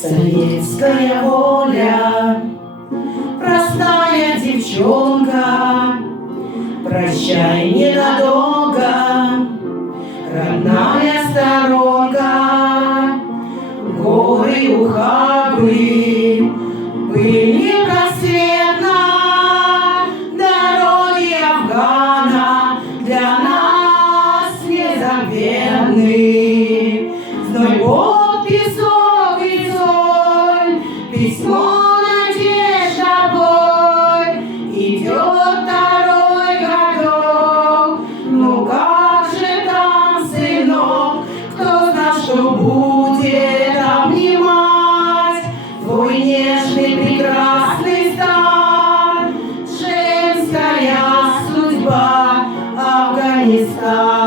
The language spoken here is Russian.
Советская воля, простая девчонка, прощай ненадолго, родная сторонка. Горы ухабы, пыль непросветна, дороги Афгана для нас незабвенны. Зной, пот, песок и соль, письмо, надежда, боль. Идет второй годок, ну как же там, сынок, кто знал, что будет обнимать твой нежный прекрасный стан. Женская судьба, Афганистан.